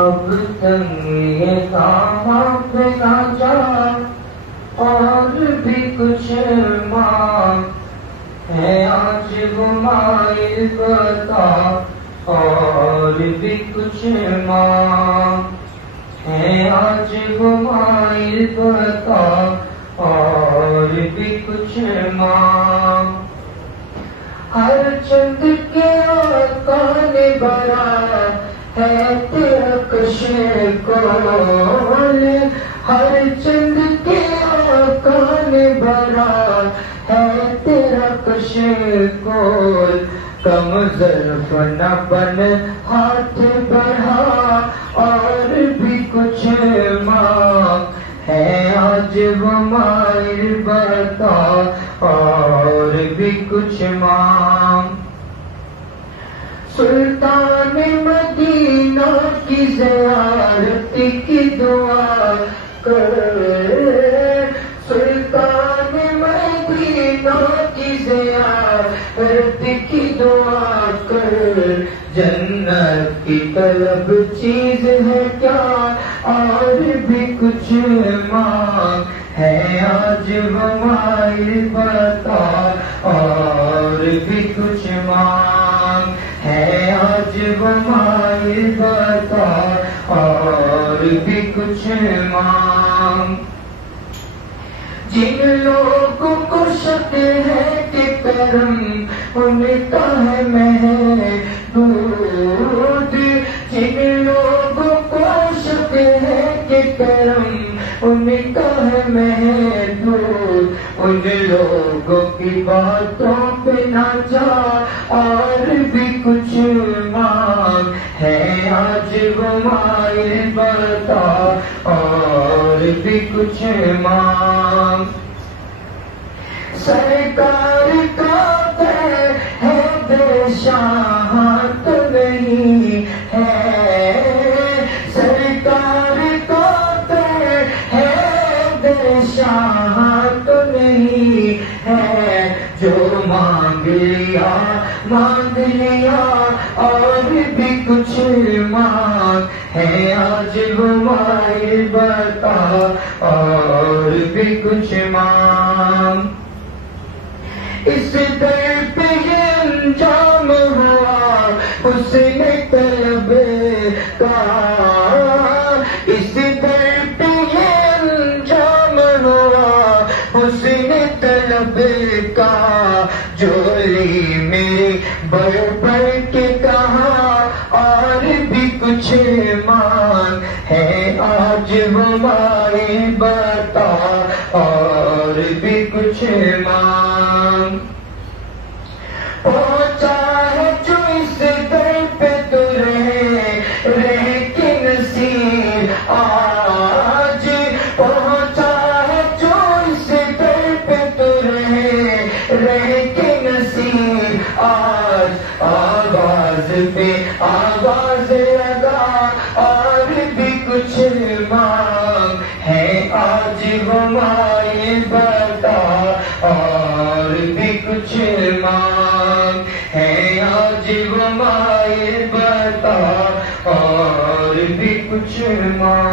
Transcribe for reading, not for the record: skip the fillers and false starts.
اب تک یہ کام پہ نہ جا، اور بھی کچھ مانگ ہے آج وہ مائل بتا، اور بھی کچھ مانگ ہے آج وہ مائل بتا، اور بھی کچھ مانگ۔ ہر چند کے آقا نے برا ہے تیرا کشکول، ہر چند کے آقا نے برا ہے تیرا کشکول، کم ظرف نہ بن ہاتھ بڑھا، اور بھی کچھ مانگ ہے آج وہ مائل بتا، اور بھی کچھ مانگ۔ سلطان مدینہ کی زیارت کی دعا کر، سلطان مدینہ کی زیارت کی دعا کر، جنت کی طلب چیز ہے کیا، اور بھی کچھ مانگ ہے آج وہ مائل بتا، اور بھی کچھ مانگ ہے آج وہ مائل بتا، اور بھی کچھ مانگ۔ جن لوگوں کو شک ہے کہ کرم ان کا ہے محدود، جن لوگوں کو شک ہے کہ کرم ان کا ہے محدود، ان لوگوں کی باتوں پہ نہ جا، اور بھی کچھ مانگ ہے آج وہ مائل بتا، اور بھی کچھ مانگ۔ سرکار کا ہے بے شاہ تو نہیں ہے، سرکار کا ہے بے شاہ تو نہیں ہے، جو مانگ لیا اور بھی کچھ مانگ ہے آج وہ مائل بتا، اور بھی کچھ مانگ۔ اس در پہ یہ انجام ہوا حسن طلب کا، اس در پہ یہ انجام ہوا حسن طلب کا، جولی میری بڑھ بڑھ کے کہا، اور بھی کچھ مانگ ہے آج وہ مائل بتا، اور بھی کچھ مانگ۔ پہنچا ہے جو اس در پہ تو رہ کے نصیب آج، پہنچا ہے جو اس در پہ تو رہ کے نصیب آج، آواز پہ آواز لگا، اور بھی کچھ مانگ ہے آج وہ مائل بتا، اور بھی کچھ مانگ ہے آج وہ مائل بتا، اور بھی کچھ مانگ۔